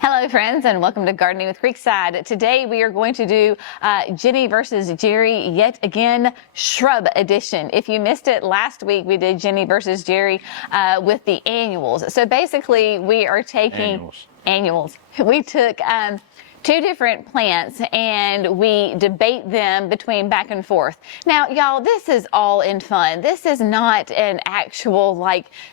Hello friends, and welcome to Gardening with Creekside. Today we are going to do Jenny versus Jerry yet again, Shrub edition. If you missed it last week, we did Jenny versus Jerry with the annuals. So basically we are taking annuals. We took two different plants and we debate them between back and forth. Now, y'all, this is all in fun. This is not an actual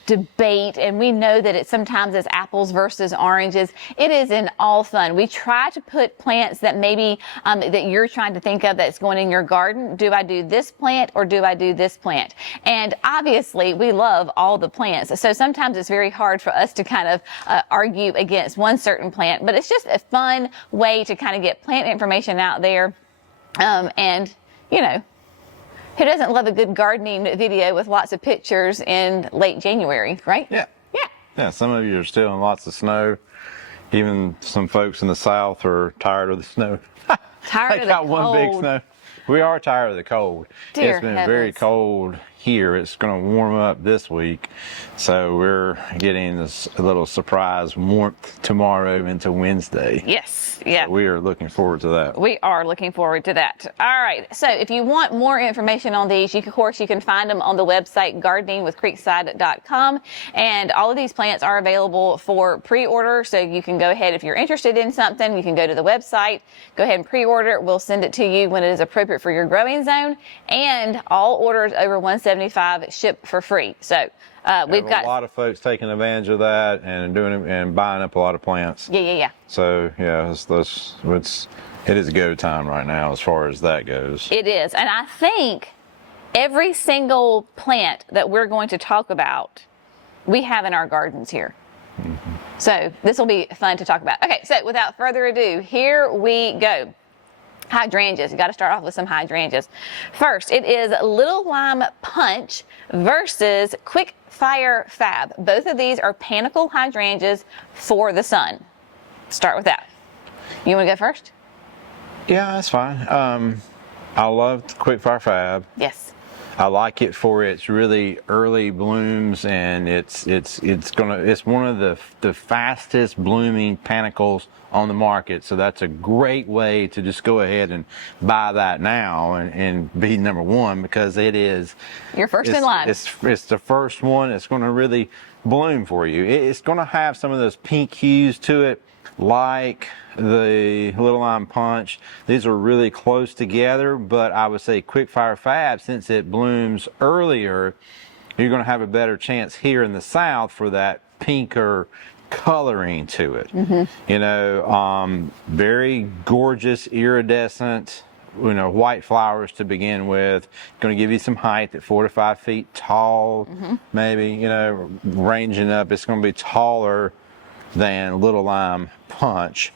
debate, and we know that it sometimes is apples versus oranges. It is in all fun. We try to put plants that maybe that you're trying to think of that's going in your garden. Do I do this plant or do I do this plant? And obviously we love all the plants. So sometimes it's very hard for us to kind of argue against one certain plant, but it's just a fun way to kind of get plant information out there. And you know, who doesn't love a good gardening video with lots of pictures in late January, right? Yeah, some of you are still in lots of snow. Even some folks in the south are tired of the snow. Tired of the cold. One big snow. We are tired of the cold. Dear it's been heavens. Very cold here. It's going to warm up this week, so we're getting this little surprise warmth tomorrow into Wednesday. Yes, yeah. So we are looking forward to that. We are looking forward to that. All right, so if you want more information on these, of course you can find them on the website gardeningwithcreekside.com, and all of these plants are available for pre-order, so you can go ahead if you're interested in something, you can go to the website, go ahead and pre-order it. We'll send it to you when it is appropriate for your growing zone, and all orders over $175 ship for free. So we've got a lot of folks taking advantage of that and doing and buying up a lot of plants. Yeah. So yeah, it is go time right now as far as that goes. It is, and I think every single plant that we're going to talk about, we have in our gardens here. Mm-hmm. So this will be fun to talk about. Okay, so without further ado, here we go. Hydrangeas. You got to start off with some hydrangeas. First, it is Little Lime Punch versus Quick Fire Fab. Both of these are Panicle hydrangeas for the sun. Start with that. You want to go first? Yeah, that's fine. I love Quick Fire Fab. Yes. I like it for its really early blooms, and it's one of the fastest blooming panicles on the market. So that's a great way to just go ahead and buy that now and be number one, because it is your first in line. It's the first one. It's going to really bloom for you. It's going to have some of those pink hues to it, like the Little Lime Punch. These are really close together, but I would say Quick Fire Fab, since it blooms earlier, you're going to have a better chance here in the south for that pinker coloring to it. Mm-hmm. You know, very gorgeous iridescent, white flowers to begin with. Going to give you some height at 4 to 5 feet tall, mm-hmm. maybe, ranging up. It's going to be taller than Little Lime Punch.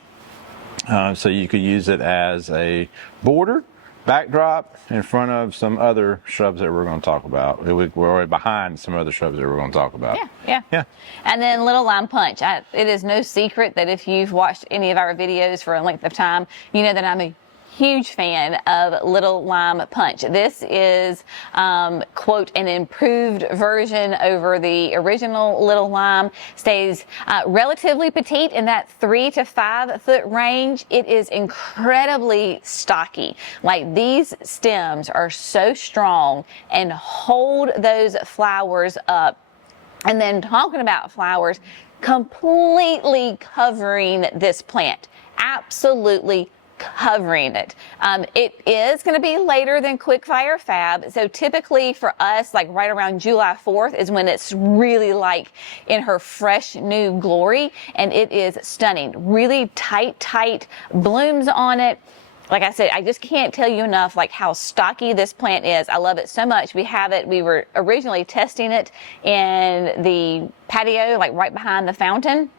So you could use it as a border, backdrop in front of some other shrubs that we're going to talk about. We're already behind some other shrubs that we're going to talk about. Yeah. And then Little Lime Punch. It is no secret that if you've watched any of our videos for a length of time, you know that I'm a huge fan of Little Lime Punch. This is, quote, an improved version over the original Little Lime. Stays relatively petite in that 3 to 5 foot range. It is incredibly stocky. Like, these stems are so strong and hold those flowers up. And then talking about flowers, completely covering this plant. Absolutely covering it. It is going to be later than Quick Fire Fab. So typically for us, like right around July 4th is when it's really in her fresh new glory. And it is stunning. Really tight blooms on it. Like I said, I just can't tell you enough how stocky this plant is. I love it so much. We have it. We were originally testing it in the patio, right behind the fountain.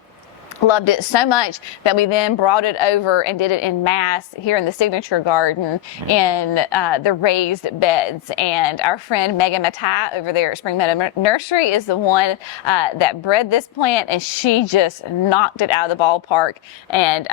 Loved it so much that we then brought it over and did it in mass here in the signature garden in the raised beds. And our friend Megan Matai over there at Spring Meadow Nursery is the one that bred this plant, and she just knocked it out of the ballpark, and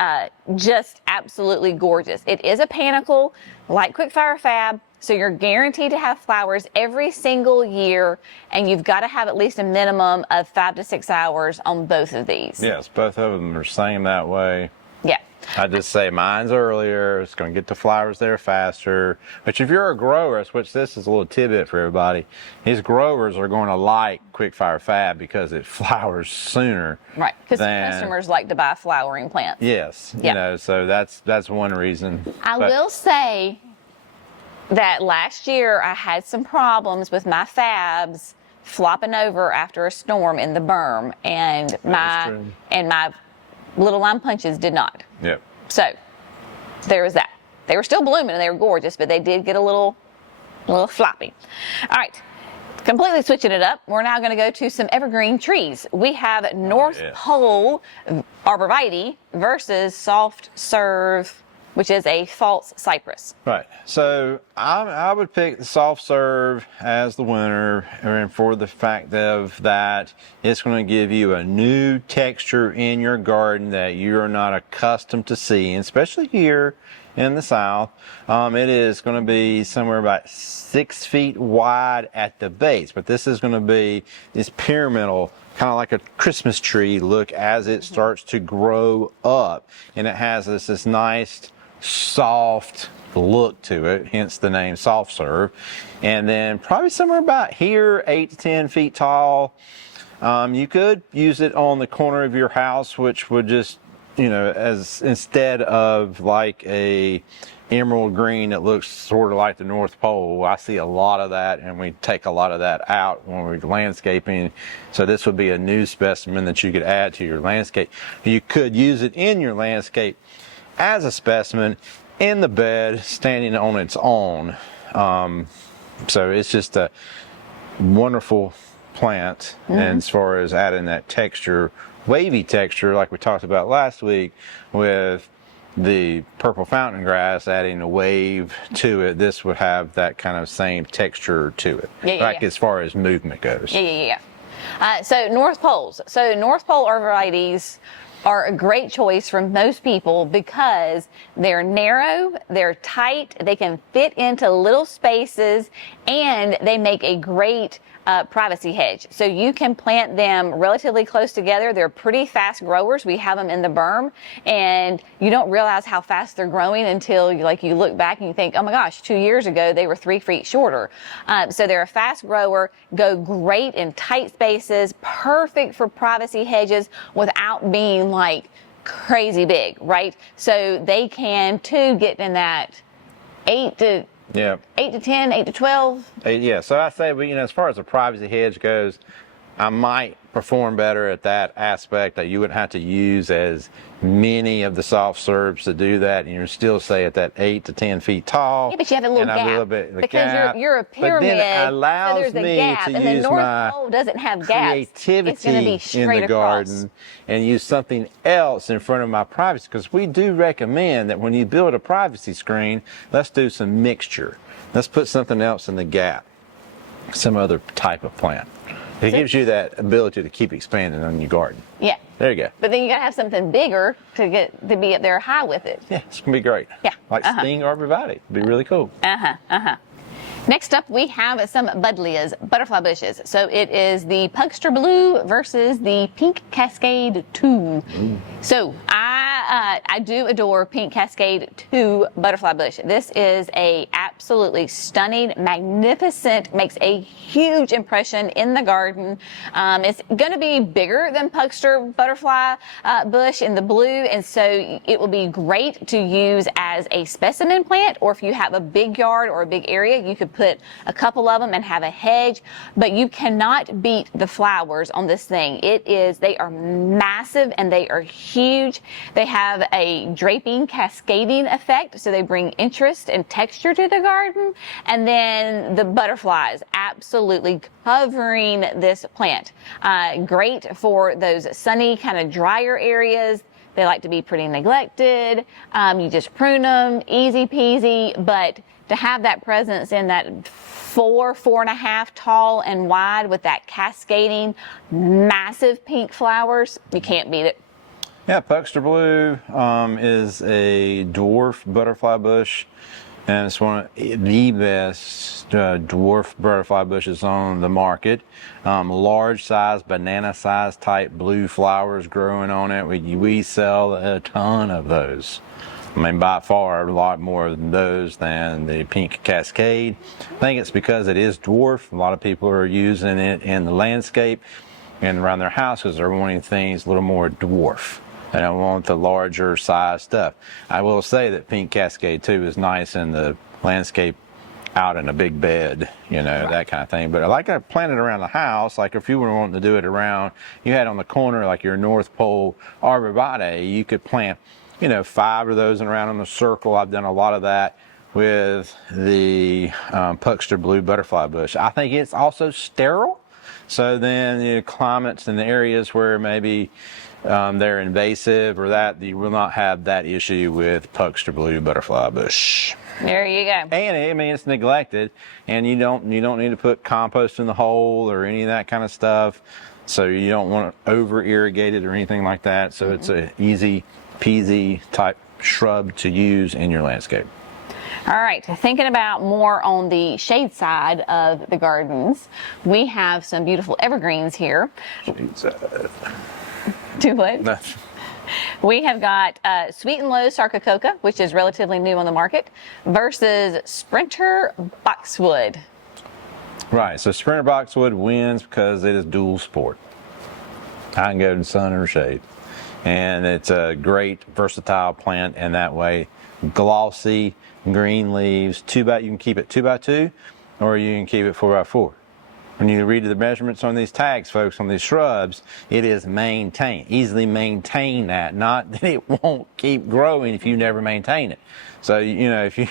just absolutely gorgeous. It is a panicle like Quick Fire Fab, So you're guaranteed to have flowers every single year, and you've got to have at least a minimum of 5 to 6 hours on both of these. Yes, both of them are same that way. Yeah. I just say mine's earlier. It's going to get the flowers there faster. But if you're a grower, which this is a little tidbit for everybody, these growers are going to like Fire Fab because it flowers sooner. Right, because customers like to buy flowering plants. Yes, Yeah. you know, so that's one reason. I will say that last year I had some problems with my Fabs flopping over after a storm in the berm, and my little lime punches did not. Yep. So there was that. They were still blooming and they were gorgeous, but they did get a little floppy. All right. Completely switching it up, we're now going to go to some evergreen trees. We have North Pole arborvitae versus soft serve, which is a false cypress. Right. So I would pick the soft serve as the winner, and for the fact of that it's going to give you a new texture in your garden that you're not accustomed to seeing, especially here in the South. It is going to be somewhere about 6 feet wide at the base, but this is going to be this pyramidal, kind of like a Christmas tree look as it starts to grow up, and it has this nice soft look to it, hence the name soft serve. And then probably somewhere about here, 8 to 10 feet tall. You could use it on the corner of your house, which would just, you know, as instead of like a emerald green that looks sort of like the North Pole. I see a lot of that, and we take a lot of that out when we're landscaping. So this would be a new specimen that you could add to your landscape. You could use it in your landscape as a specimen in the bed, standing on its own. So it's just a wonderful plant. And as far as adding that texture, wavy texture, like we talked about last week with the purple fountain grass, adding a wave to it, this would have that kind of same texture to it, as far as movement goes. So North Poles. So North Pole arborvitaes are a great choice for most people because they're narrow, they're tight, they can fit into little spaces, and they make a great privacy hedge. So you can plant them relatively close together. They're pretty fast growers. We have them in the berm, and you don't realize how fast they're growing until you look back and you think, oh my gosh, 2 years ago they were 3 feet shorter. So they're a fast grower, go great in tight spaces, perfect for privacy hedges without being like crazy big, right? So they can too get in that 8 to 10, 8 to 12. So I say, as far as the privacy hedge goes, I might perform better at that aspect, that you wouldn't have to use as many of the soft serves to do that, and you're still say at that 8 to 10 feet tall. Yeah, but you have a little gap because you're a pyramid. But then it allows so there's a me gap, to and use the North my Pole doesn't have gaps. creativity It's going to be straight in the across. garden and use something else in front of my privacy, because we do recommend that when you build a privacy screen, let's do some mixture. Let's put something else in the gap, some other type of plant. It gives you that ability to keep expanding on your garden. Yeah. There you go. But then you got to have something bigger to be up there high with it. Yeah, it's going to be great. Yeah. Like sting arborvitae. It'd be really cool. Next up, we have some buddleias, butterfly bushes. So it is the Pugster Blue versus the Pink Cascade II. So I do adore Pink Cascade II butterfly bush. This is a absolutely stunning, magnificent, makes a huge impression in the garden. It's going to be bigger than Pugster butterfly bush in the blue, and so it will be great to use as a specimen plant, or if you have a big yard or a big area, you could put a couple of them and have a hedge, but you cannot beat the flowers on this thing. They are massive and they are huge. They have a draping, cascading effect, so they bring interest and texture to the garden. And then the butterflies absolutely covering this plant. Great for those sunny, kind of drier areas. They like to be pretty neglected. You just prune them, easy peasy, but to have that presence in that 4.5 tall and wide with that cascading massive pink flowers, you can't beat it. Yeah, Pugster Blue is a dwarf butterfly bush. and it's one of the best dwarf butterfly bushes on the market. Large size, banana size type blue flowers growing on it. We sell a ton of those. I mean, by far a lot more than those than the Pink Cascade. I think it's because it is dwarf. A lot of people are using it in the landscape and around their houses. They're wanting things a little more dwarf. They don't want the larger size stuff. I will say that Pink Cascade II is nice in the landscape out in a big bed, you know, right. That kind of thing. But I like to plant it around the house. Like if you were wanting to do it around, you had on the corner like your North Pole arborvitae, you could plant, you know, 5 of those around in a circle. I've done a lot of that with the Pugster Blue butterfly bush. I think it's also sterile. So then, you know, climates in the areas where maybe they're invasive or that, you will not have that issue with Pugster Blue butterfly bush. There you go. And I mean, it's neglected, and you don't need to put compost in the hole or any of that kind of stuff. So you don't want to over irrigate it or anything like that. So it's a easy peasy type shrub to use in your landscape. All right, thinking about more on the shade side of the gardens, we have some beautiful evergreens here. Shade side. Do what? Nothing. We have got Sweet and Low Sarcococca, which is relatively new on the market, versus Sprinter Boxwood. Right, so Sprinter Boxwood wins because it is dual sport. I can go in sun or shade. And it's a great versatile plant in that way. Glossy, green leaves, you can keep it 2x2 or you can keep it 4x4. When you read the measurements on these tags, folks, on these shrubs, it is maintained. Easily maintain that, not that it won't keep growing if you never maintain it. So, you know, if you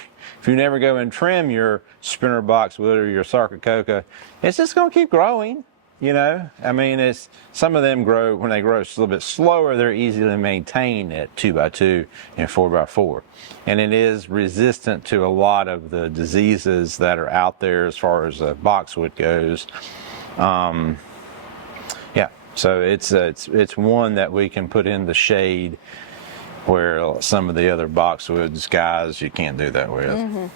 never go and trim your Sprinter Boxwood or your sarcococca, it's just going to keep growing. You know, I mean, some of them grow, when they grow a little bit slower, they're easy to maintain at 2x2 and 4x4. And it is resistant to a lot of the diseases that are out there as far as boxwood goes. Yeah, so it's one that we can put in the shade where some of the other boxwoods guys, you can't do that with. Mm-hmm.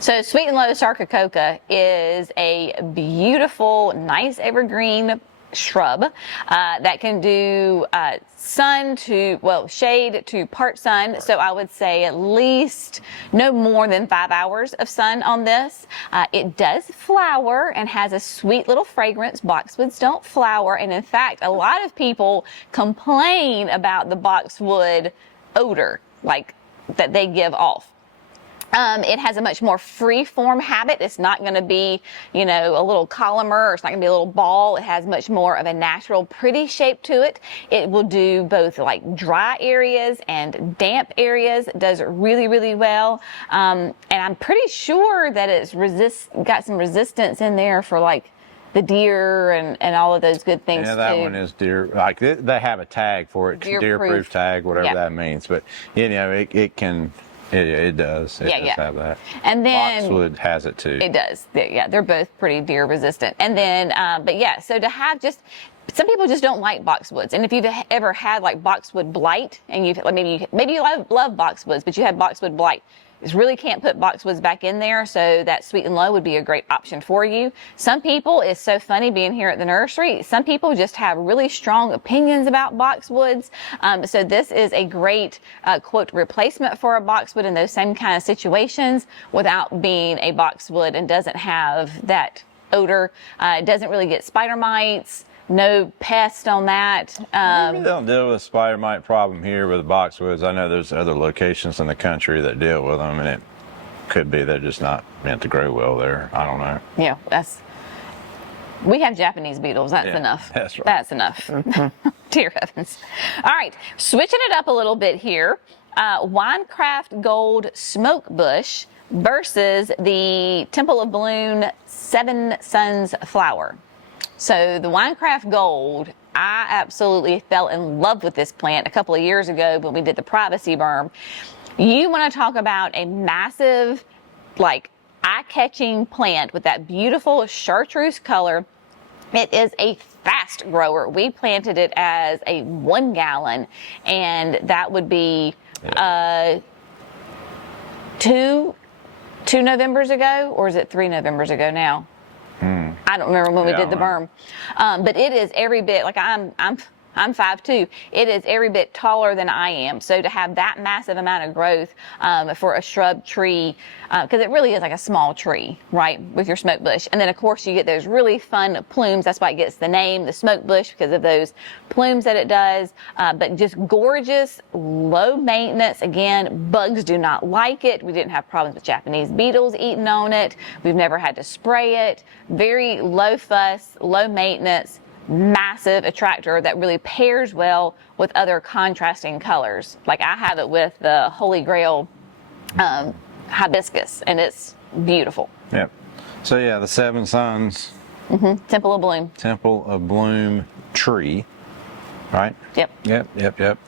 So Sweet and Low Sarcococca is a beautiful, nice evergreen shrub that can do shade to part sun. So I would say at least no more than 5 hours of sun on this. It does flower and has a sweet little fragrance. Boxwoods don't flower. And in fact, a lot of people complain about the boxwood odor, like that they give off. It has a much more free-form habit. It's not going to be, you know, a little columnar, or it's not going to be a little ball. It has much more of a natural, pretty shape to it. It will do both like dry areas and damp areas. It does really, really well. And I'm pretty sure that it's got some resistance in there for like the deer and all of those good things. Yeah, that one is deer. Like they have a tag for it, deer-proof tag, whatever that means. But you know, it can. It does. It does have that. And then boxwood has it too. It does. Yeah, they're both pretty deer resistant. And then, but yeah, so to have some people just don't like boxwoods. And if you've ever had like boxwood blight, and maybe you love boxwoods, but you had boxwood blight, you really can't put boxwoods back in there. So that Sweet and Low would be a great option for you. Some people, it's so funny being here at the nursery, some people just have really strong opinions about boxwoods. So this is a great, quote, replacement for a boxwood in those same kind of situations without being a boxwood, and doesn't have that odor. It doesn't really get spider mites. No pest on that. We don't deal with spider mite problem here with boxwoods. I know there's other locations in the country that deal with them, and it could be they're just not meant to grow well there. I don't know. Yeah, we have Japanese beetles. That's enough. That's right. That's enough. Dear heavens. All right, switching it up a little bit here. Winecraft Gold Smokebush versus the Temple of Bloom Seven Suns Flower. So the Winecraft Gold, I absolutely fell in love with this plant a couple of years ago when we did the privacy berm. You want to talk about a massive, like, eye-catching plant with that beautiful chartreuse color. It is a fast grower. We planted it as a 1 gallon, and that would be 2 Novembers ago, or is it 3 Novembers ago now? I don't remember when we did the berm. But it is every bit, like I'm 5'2". It is every bit taller than I am. So to have that massive amount of growth for a shrub tree, because it really is like a small tree, right, with your smoke bush. And then of course you get those really fun plumes. That's why it gets the name, the smoke bush, because of those plumes that it does. But just gorgeous, low maintenance. Again, bugs do not like it. We didn't have problems with Japanese beetles eating on it. We've never had to spray it. Very low fuss, low maintenance, massive attractor that really pairs well with other contrasting colors. Like I have it with the Holy Grail hibiscus, and it's beautiful. Yep. So yeah, the Seven Suns Temple of Bloom. Temple of Bloom tree, right? Yep.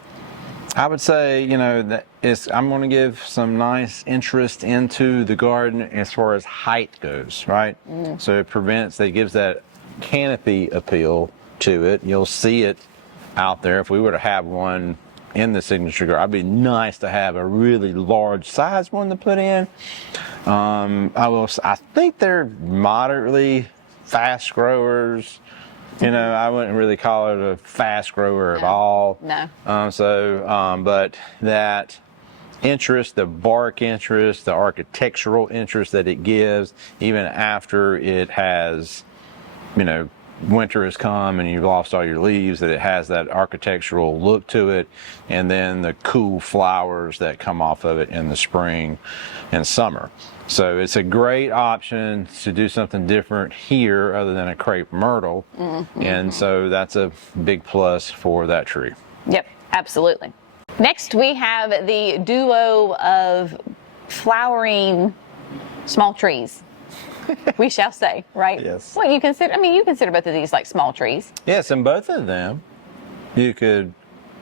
I would say, you know, that I'm going to give some nice interest into the garden as far as height goes, right? So it gives that canopy appeal to it. You'll see it out there. If we were to have one in the signature garden, it'd be nice to have a really large size one to put in. I think they're moderately fast growers. You know, I wouldn't really call it a fast grower at all. No. But that interest, the bark interest, the architectural interest that it gives, even after it has, you know, winter has come and you've lost all your leaves, that it has that architectural look to it, and then the cool flowers that come off of it in the spring and summer. So it's a great option to do something different here other than a crepe myrtle. And so that's a big plus for that tree. Yep, absolutely. Next we have the duo of flowering small trees. We shall say, right? Yes. Well, you consider both of these like small trees. Yes, and both of them you could,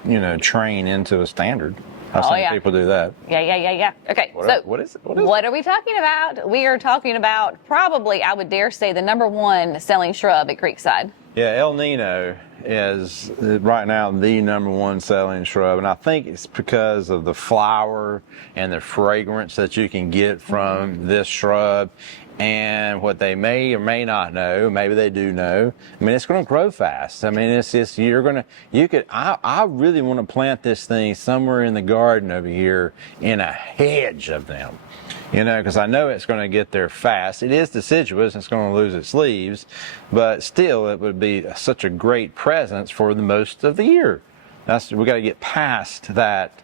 you know, train into a standard. I've seen people do that. Yeah. Okay, What is it? What are we talking about? We are talking about probably, I would dare say, the #1 selling shrub at Creekside. Yeah, El Niño is right now the #1 selling shrub, and I think it's because of the flower and the fragrance that you can get from this shrub. And what they may or may not know, maybe they do know, I mean, it's going to grow fast. I mean, it's just, I really want to plant this thing somewhere in the garden over here in a hedge of them, you know, because I know it's going to get there fast. It is deciduous, it's going to lose its leaves, but still it would be such a great presence for the most of the year. We got to get past that.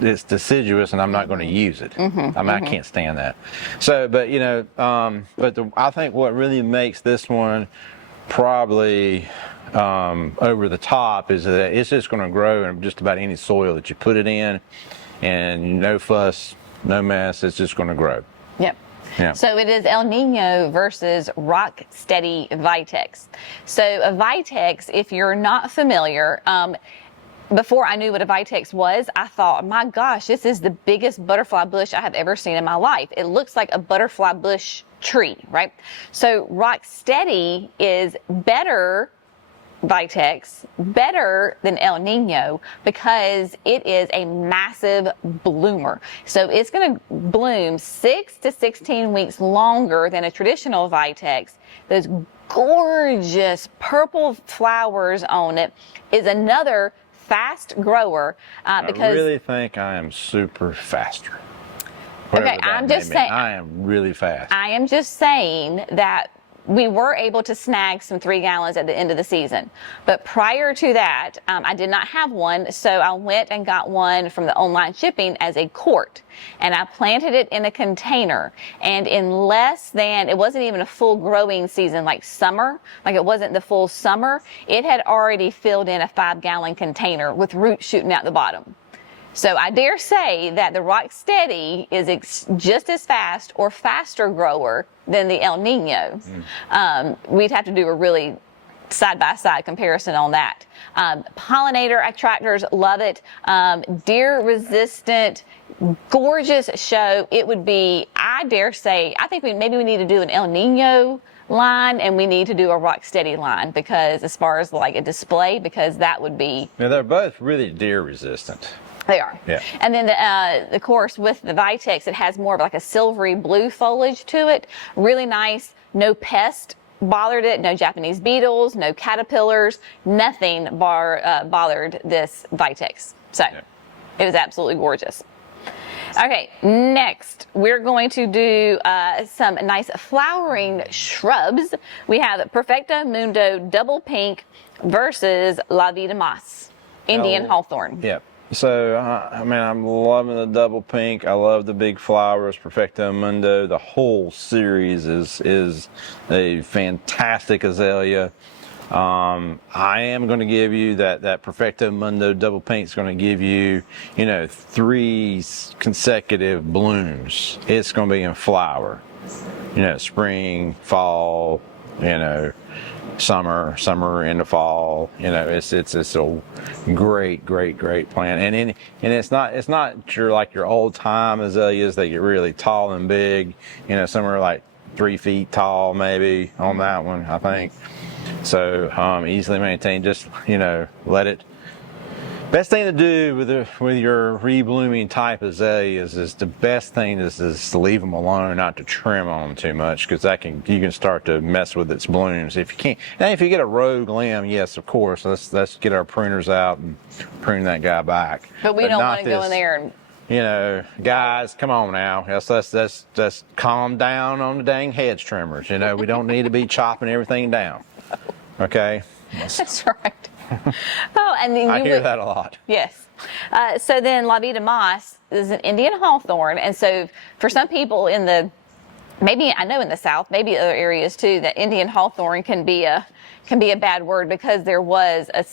It's deciduous and I'm not going to use it. I can't stand that. So, but you know, I think what really makes this one probably over the top is that it's just going to grow in just about any soil that you put it in, and no fuss, no mess. It's just going to grow. Yep. Yeah. So it is El Niño versus Rock Steady Vitex. So a Vitex, if you're not familiar, before I knew what a vitex was, I thought, my gosh, this is the biggest butterfly bush I have ever seen in my life. It looks like a butterfly bush tree, right? So Rock Steady is better, vitex, better than El Niño, because it is a massive bloomer. So it's going to bloom 6 to 16 weeks longer than a traditional vitex. Those gorgeous purple flowers on it is another fast grower because I really think I am super faster. Okay, I'm just saying I am really fast. I am just saying that we were able to snag some 3 gallons at the end of the season. But prior to that, I did not have one, so I went and got one from the online shipping as a quart. And I planted it in a container. And in less than, it wasn't even a full growing season like summer, like it wasn't the full summer, it had already filled in a 5-gallon container with roots shooting out the bottom. So I dare say that the Rock Steady is just as fast or faster grower than the El Niño. We'd have to do a really side-by-side comparison on that. Pollinator attractors love it. Deer resistant, gorgeous show. It would be, I dare say, I think maybe we need to do an El Niño line and we need to do a Rock Steady line, because as far as like a display, because that would be. Yeah, they're both really deer resistant. They are. Yeah. And then, of course, with the vitex, it has more of like a silvery blue foliage to it. Really nice. No pest bothered it. No Japanese beetles. No caterpillars. Nothing bothered this vitex. So it is absolutely gorgeous. Okay, next we're going to do some nice flowering shrubs. We have Perfecto Mundo Double Pink versus La Vida Mas Indian Hawthorne. Yep. So, I mean, I'm loving the double pink. I love the big flowers, Perfecto Mundo. The whole series is a fantastic azalea. I am going to give you that Perfecto Mundo Double Pink is going to give you, 3 consecutive blooms. It's going to be in flower. Spring, fall, summer into fall. It's a great plant. And it's not your old time azaleas that get really tall and big. Some are like 3 feet tall maybe on that one, I think. So easily maintained. Just let it. Best thing to do with your reblooming type azaleas is the best thing is to leave them alone, not to trim on them too much, because you can start to mess with its blooms if you can't. Now, if you get a rogue limb, yes, of course, let's get our pruners out and prune that guy back. But we don't want to go in there and. Guys, come on now. Let's calm down on the dang hedge trimmers. We don't need to be chopping everything down. Okay. That's right. Oh, and then I hear that a lot. Yes. So then La Vida Mas is an Indian hawthorn. And so for some people in the South, maybe other areas too, that Indian hawthorn can be a bad word because there was I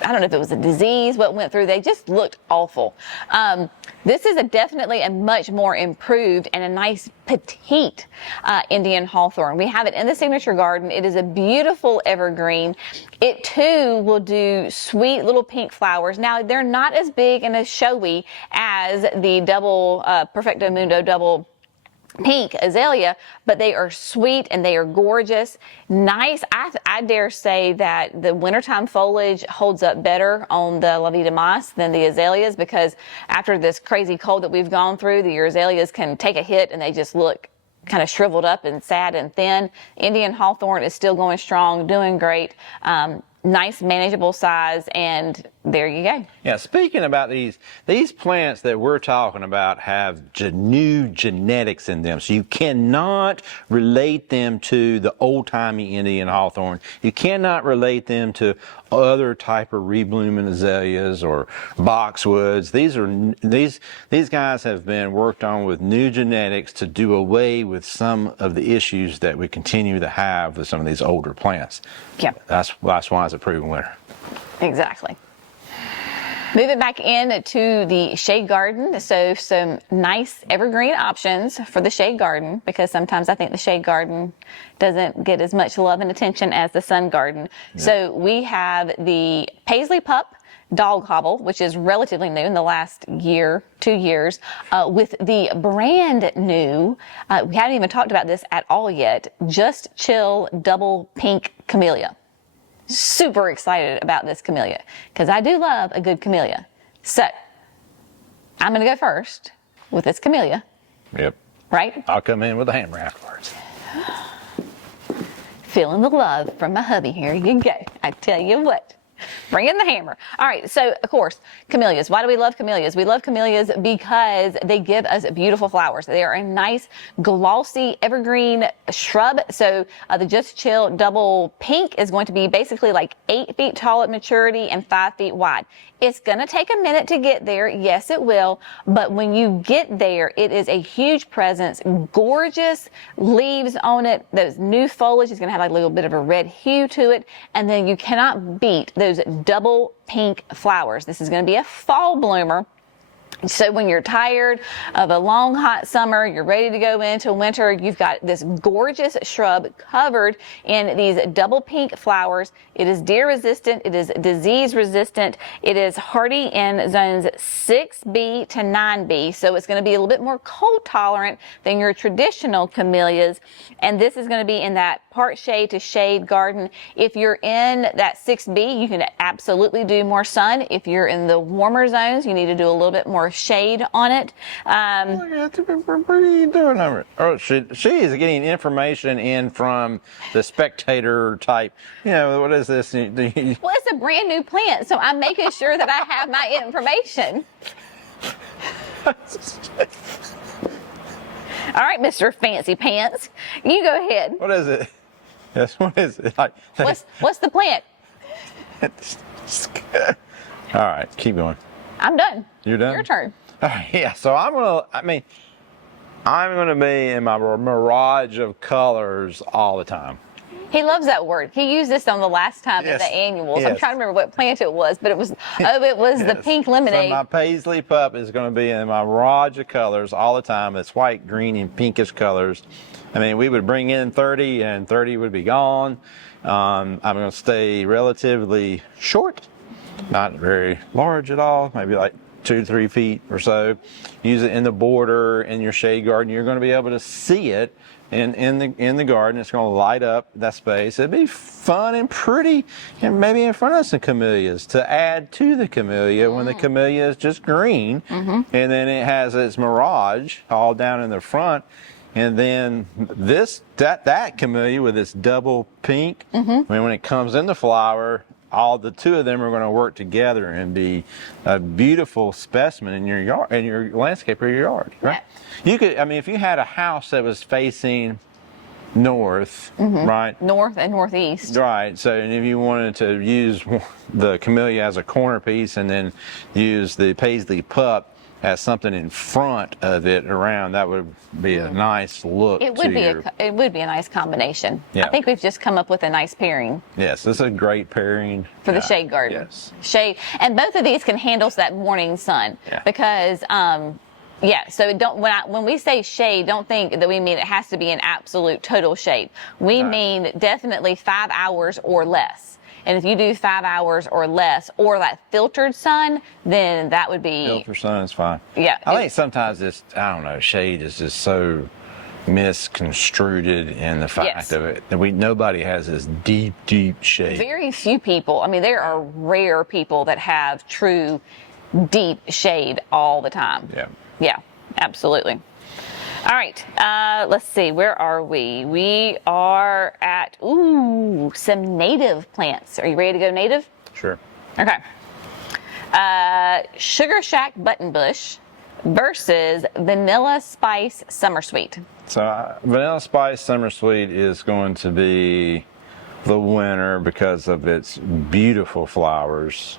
don't know if it was a disease, what went through. They just looked awful. This is definitely a much more improved and a nice petite Indian hawthorn. We have it in the signature garden. It is a beautiful evergreen. It too will do sweet little pink flowers. Now they're not as big and as showy as the Perfecto Mundo Double Pink azalea, but they are sweet and they are gorgeous. Nice. I dare say that the wintertime foliage holds up better on the La Vida Mas than the azaleas, because after this crazy cold that we've gone through, the azaleas can take a hit and they just look kind of shriveled up and sad and thin. Indian hawthorn is still going strong, doing great. Nice manageable size, and there you go. Yeah, speaking about these plants that we're talking about have new genetics in them, so you cannot relate them to the old-timey Indian hawthorn. You cannot relate them to other type of reblooming azaleas or boxwoods. These guys have been worked on with new genetics to do away with some of the issues that we continue to have with some of these older plants. Yep. That's why it's a proven winner. Exactly. Moving back into the shade garden, so some nice evergreen options for the shade garden, because sometimes I think the shade garden doesn't get as much love and attention as the sun garden. Yeah. So we have the Paisley Pup doghobble, which is relatively new in the last 2 years, with the brand new, we haven't even talked about this at all yet, Just Chill Double Pink Camellia. Super excited about this camellia because I do love a good camellia. So I'm going to go first with this camellia. Yep. Right? I'll come in with a hammer afterwards. Feeling the love from my hubby. Here you go. I tell you what. Bring in the hammer. All right, so of course, camellias. Why do we love camellias? We love camellias because they give us beautiful flowers. They are a nice, glossy, evergreen shrub. So the Just Chill Double Pink is going to be basically like 8 feet tall at maturity and 5 feet wide. It's going to take a minute to get there. Yes, it will. But when you get there, it is a huge presence, gorgeous leaves on it. Those new foliage is going to have like a little bit of a red hue to it. And then you cannot beat those double pink flowers. This is going to be a fall bloomer. So when you're tired of a long hot summer, you're ready to go into winter, you've got this gorgeous shrub covered in these double pink flowers. It is deer resistant, it is disease resistant, it is hardy in zones 6B to 9B, so it's going to be a little bit more cold tolerant than your traditional camellias, and this is going to be in that part shade to shade garden. If you're in that 6B, you can absolutely do more sun. If you're in the warmer zones, you need to do a little bit more shade on it. What are you doing over it? Oh, she is getting information in from the spectator type. You know, what is this? Well, it's a brand new plant, so I'm making sure that I have my information. All right, Mr. Fancy Pants, you go ahead. What is it? Yes, what is it? Like, What's the plant? All right, keep going. I'm done. You're done? Your turn. All right, yeah, so I'm gonna be in my mirage of colors all the time. He loves that word. He used this on the last time at the annuals. Yes. I'm trying to remember what plant it was, but it was the pink lemonade. So my Paisley Pup is going to be in my mirage of colors all the time. It's white, green, and pinkish colors. I mean, we would bring in 30 and 30 would be gone. I'm going to stay relatively short, not very large at all, maybe like 2-3 feet or so. Use it in the border, in your shade garden. You're going to be able to see it in the garden. It's going to light up that space. It'd be fun and pretty, and maybe in front of some camellias to add to the camellia when the camellia is just green, and then it has its mirage all down in the front. And then that camellia with its double pink, when it comes in the flower, the two of them are going to work together and be a beautiful specimen in your yard, in your landscape or your yard, right? Yeah. You could, I mean, if you had a house that was facing north, right? North and northeast. Right. So, and if you wanted to use the camellia as a corner piece and then use the Paisley Pup as something in front of it around, that would be a nice look. It would be a nice combination. Yeah. I think we've just come up with a nice pairing. Yes, this is a great pairing For the shade garden. Yes. Shade, and both of these can handle that morning sun because so when we say shade, don't think that we mean it has to be an absolute total shade. We mean definitely 5 hours or less. And if you do 5 hours or less, or that filtered sun, then that would be... Filtered sun is fine. Yeah. I think sometimes shade is just so misconstrued in the fact of it. That nobody has this deep, deep shade. Very few people. I mean, there are rare people that have true deep shade all the time. Yeah. Yeah, absolutely. All right, let's see, where are we? We are at, some native plants. Are you ready to go native? Sure. Okay. Sugar Shack Buttonbush versus Vanilla Spice Summersweet. So Vanilla Spice Summersweet is going to be the winner because of its beautiful flowers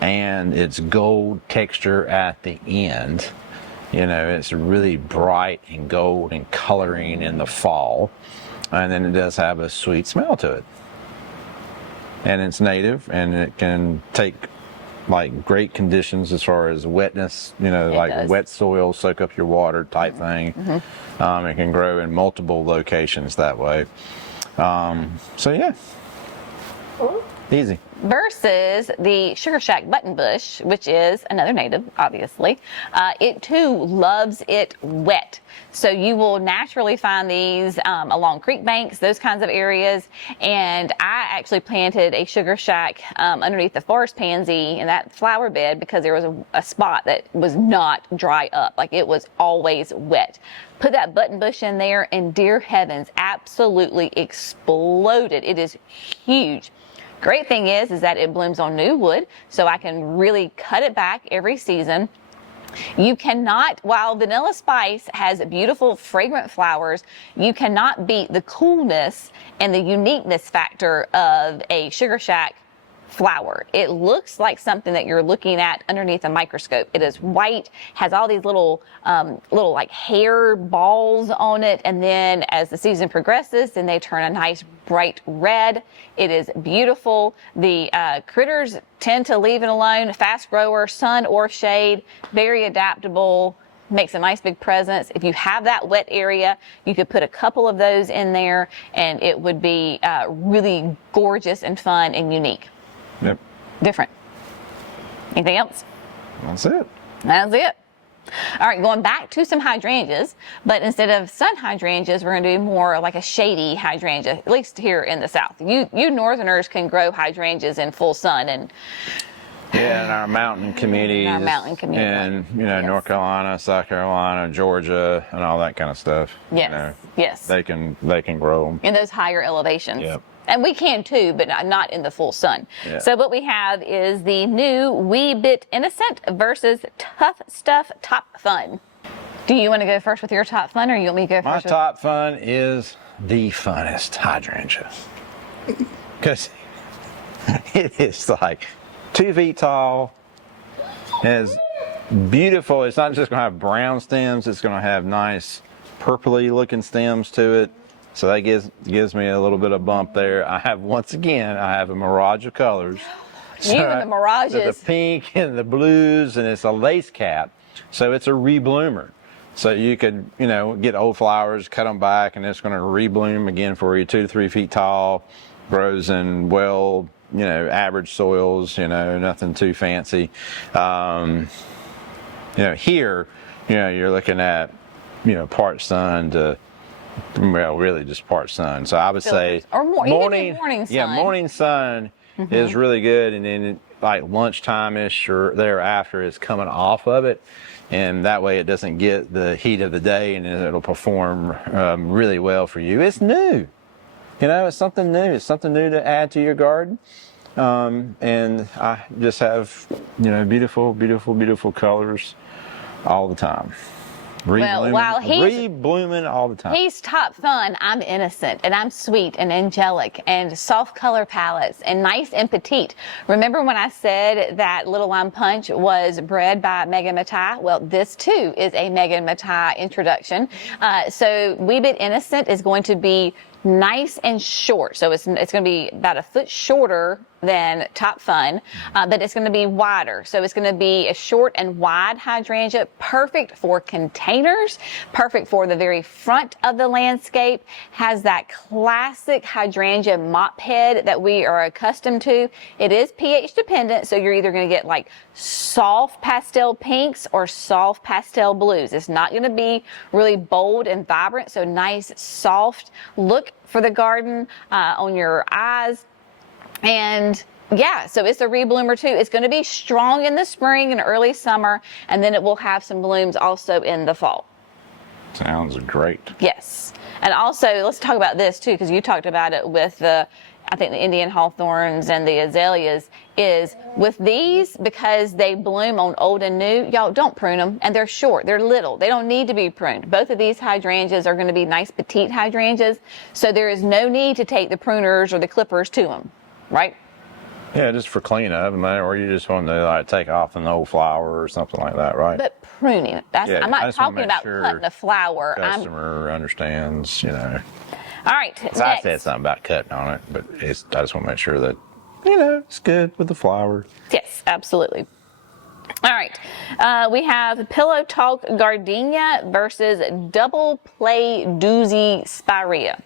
and its gold texture at the end. You know, it's really bright and gold and coloring in the fall. And then it does have a sweet smell to it. And it's native, and it can take like great conditions as far as wetness, wet soil, soak up your water type thing. It can grow in multiple locations that way. Easy. Versus the Sugar Shack Buttonbush, which is another native, obviously. It too loves it wet. So you will naturally find these along creek banks, those kinds of areas. And I actually planted a Sugar Shack underneath the forest pansy in that flower bed because there was a spot that was not dry up. Like it was always wet. Put that Buttonbush in there and dear heavens, absolutely exploded. It is huge. Great thing is that it blooms on new wood, so I can really cut it back every season. You cannot, while Vanilla Spice has beautiful fragrant flowers, you cannot beat the coolness and the uniqueness factor of a Sugar Shack flower. It looks like something that you're looking at underneath a microscope. It is white, has all these little like hair balls on it, and then as the season progresses, then they turn a nice bright red. It is beautiful. The critters tend to leave it alone. Fast grower, sun or shade, very adaptable. Makes a nice big presence. If you have that wet area, you could put a couple of those in there, and it would be really gorgeous and fun and unique. Yep. Different. Anything else? That's it. That's it. All right, going back to some hydrangeas, but instead of sun hydrangeas, we're going to do more like a shady hydrangea, at least here in the South. You northerners can grow hydrangeas in full sun, and yeah, in our mountain communities, and yes. North Carolina, South Carolina, Georgia, and all that kind of stuff. Yes, yes. They can grow them In those higher elevations. Yep. And we can too, but not in the full sun. Yeah. So what we have is the new Wee Bit Innocent versus Tuff Stuff Top Fun. Do you want to go first with your Top Fun, or you want me to go first? My Top Fun is the funnest hydrangea. Because it is like 2 feet tall, has beautiful, it's not just going to have brown stems, it's going to have nice purpley looking stems to it. So that gives me a little bit of bump there. I have a mirage of colors. You and the mirages. The pink and the blues, and it's a lace cap. So it's a rebloomer. So you could, get old flowers, cut them back, and it's going to rebloom again for you, 2 to 3 feet tall, grows in average soils, nothing too fancy. Here, you're looking at, part sun to, really just part sun. So I would say morning sun. Yeah, morning sun is really good, and then like lunchtime-ish or thereafter is coming off of it, and that way it doesn't get the heat of the day, and it'll perform really well for you. It's new, it's something new. It's something new to add to your garden, and I just have beautiful, beautiful, beautiful colors all the time. Reblooming all the time. He's Top Fun. I'm innocent, and I'm sweet and angelic and soft color palettes and nice and petite. Remember when I said that Little Lime Punch was bred by Megan Matai? Well, this too is a Megan Matai introduction. So Wee Bit Innocent is going to be nice and short. So it's going to be about a foot shorter than Top Fun, but it's going to be wider. So it's going to be a short and wide hydrangea, perfect for containers, perfect for the very front of the landscape, has that classic hydrangea mop head that we are accustomed to. It is pH dependent, so you're either going to get like soft pastel pinks or soft pastel blues. It's not going to be really bold and vibrant, so nice, soft look for the garden on your eyes. And yeah, so it's a rebloomer too. It's going to be strong in the spring and early summer, and then it will have some blooms also in the fall. Sounds great. Yes. And also, let's talk about this too, because you talked about it with the Indian hawthorns and the azaleas, is with these, because they bloom on old and new, y'all don't prune them, and they're short, they're little, they don't need to be pruned. Both of these hydrangeas are going to be nice petite hydrangeas, so there is no need to take the pruners or the clippers to them, right? Yeah, just for cleanup, or you just want to take off an old flower or something like that, right? But pruning, I'm not talking about cutting the flower. Customer understands, All right, so I said something about cutting on it, but I just want to make sure that, it's good with the flower. Yes, absolutely. All right, we have Pillow Talk Gardenia versus Double Play Doozie Spirea.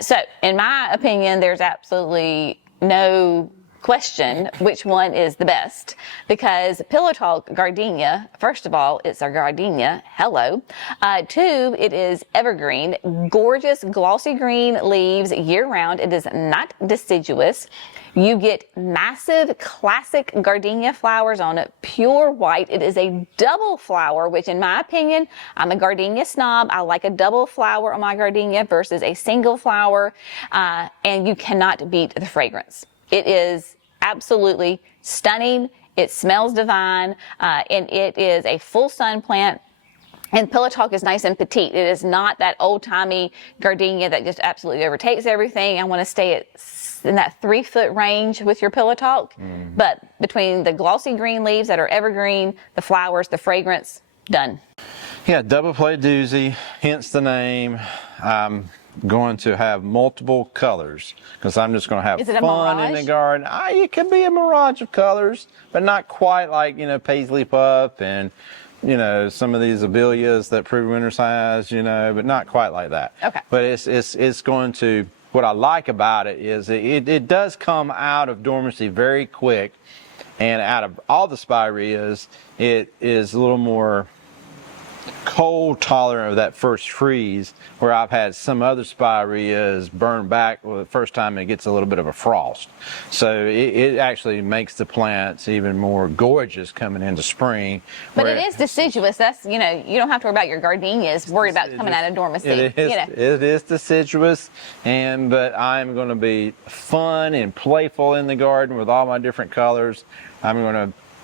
So, in my opinion, there's absolutely no question which one is the best, because Pillow Talk Gardenia, first of all, it's a gardenia, hello. 2, it is evergreen, gorgeous glossy green leaves year round. It is not deciduous. You get massive classic gardenia flowers on it, pure white. It is a double flower, which in my opinion, I'm a gardenia snob. I like a double flower on my gardenia versus a single flower, and you cannot beat the fragrance. It is absolutely stunning. It smells divine, and it is a full sun plant. And Pillow Talk is nice and petite. It is not that old-timey gardenia that just absolutely overtakes everything. I want to stay in that 3-foot range with your Pillow Talk. But between the glossy green leaves that are evergreen, the flowers, the fragrance, done. Yeah, Double Play Doozie, hence the name. I'm going to have multiple colors because I'm just going to have fun in the garden. It could be a mirage of colors, but not quite like, Paisley Pup and, some of these azaleas that Pretty Winters has, but not quite like that. Okay. But it's going to, what I like about it is it does come out of dormancy very quick. And out of all the spireas, it is a little more cold tolerant of that first freeze, where I've had some other spireas burn back the first time it gets a little bit of a frost. So it actually makes the plants even more gorgeous coming into spring. But it is deciduous. That's, you don't have to worry about your gardenias worried about coming out of dormancy. It is deciduous, but I'm going to be fun and playful in the garden with all my different colors.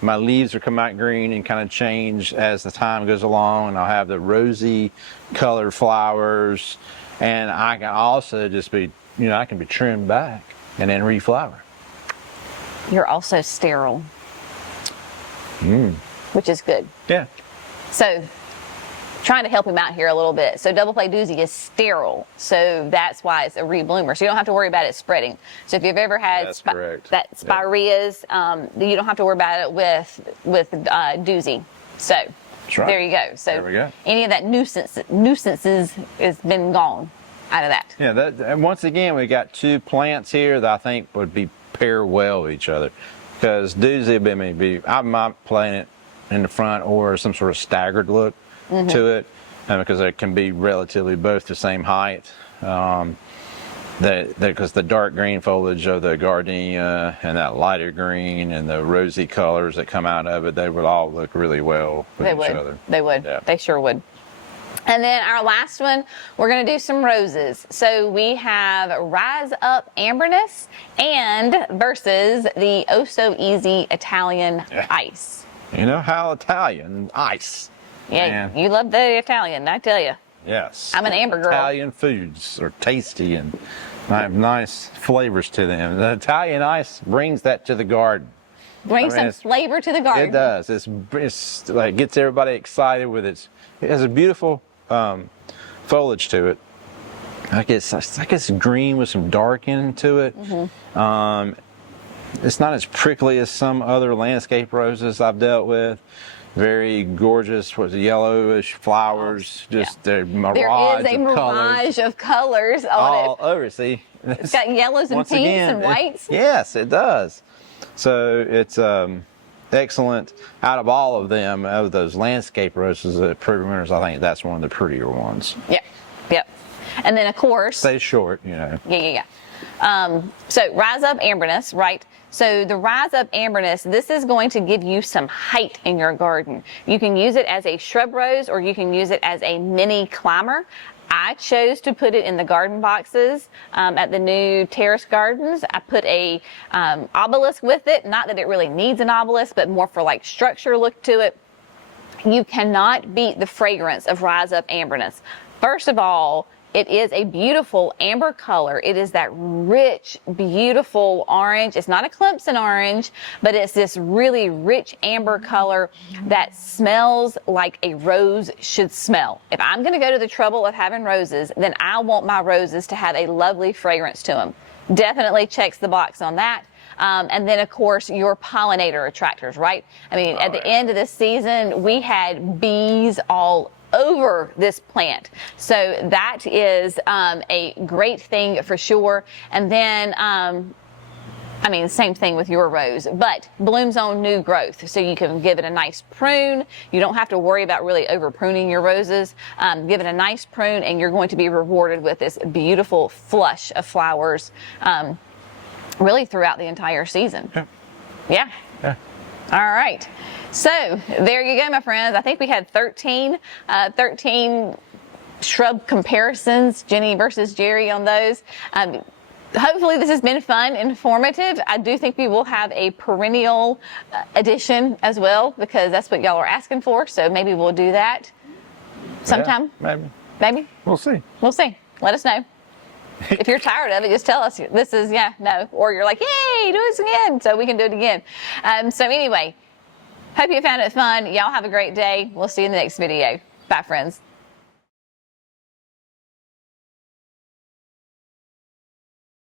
My leaves are come out green and kind of change as the time goes along, and I'll have the rosy colored flowers, and I can also just be, I can be trimmed back and then reflower. You're also sterile, which is good. Yeah. So, trying to help him out here a little bit. So Double Play Doozie is sterile, so that's why it's a rebloomer. So you don't have to worry about it spreading. So if you've ever had spireas, you don't have to worry about it with Doozie. So there you go. So there we go. Any of that nuisances has been gone out of that. Yeah. And once again, we got two plants here that I think would be pair well with each other, because Doozie I might plant it in the front or some sort of staggered look to it, because it can be relatively both the same height. Because the dark green foliage of the gardenia and that lighter green and the rosy colors that come out of it, they would all look really well with each other. They would. Yeah. They sure would. And then our last one, we're going to do some roses. So we have Rise Up Amberness versus the Oso Easy Italian Ice. You know how Italian ice. Yeah, you love the Italian, I tell you. Yes. I'm an amber girl. Italian foods are tasty and have nice flavors to them. The Italian ice brings that to the garden. Brings some flavor to the garden. It does. It's like gets everybody excited with it. It has a beautiful foliage to it. I guess green with some dark into it. It's not as prickly as some other landscape roses I've dealt with. Very gorgeous with yellowish flowers, they're mirage there is a mirage of colors on all over. See, it's got yellows and pinks and whites. Yes, it does. So it's excellent. Out of all of them, of those landscape roses, pretty winners, I think that's one of the prettier ones. Yep. And then of course, stay short, Yeah. So Rise Up Amberness, right? So the Rise Up Amberness, this is going to give you some height in your garden. You can use it as a shrub rose, or you can use it as a mini climber. I chose to put it in the garden boxes at the new terrace gardens. I put a obelisk with it. Not that it really needs an obelisk, but more for like structure look to it. You cannot beat the fragrance of Rise Up Amberness. First of all, it is a beautiful amber color. It is that rich, beautiful orange. It's not a Clemson orange, but it's this really rich amber color that smells like a rose should smell. If I'm going to go to the trouble of having roses, then I want my roses to have a lovely fragrance to them. Definitely checks the box on that. And then, of course, your pollinator attractors, right? I mean, at the end of the season, we had bees all over this plant. So that is a great thing for sure. And then, same thing with your rose, but blooms on new growth. So you can give it a nice prune. You don't have to worry about really over pruning your roses. Give it a nice prune and you're going to be rewarded with this beautiful flush of flowers really throughout the entire season. Yeah. All right. So there you go, my friends. I think we had 13 shrub comparisons, Jenny versus Jerry on those. Hopefully this has been fun, informative. I do think we will have a perennial edition as well, because that's what y'all are asking for. So maybe we'll do that sometime. Yeah, maybe. We'll see. Let us know. If you're tired of it, just tell us this is no, or you're like, yay, do this again, so we can do it again. So anyway, hope you found it fun. Y'all have a great day. We'll see you in the next video. Bye, friends.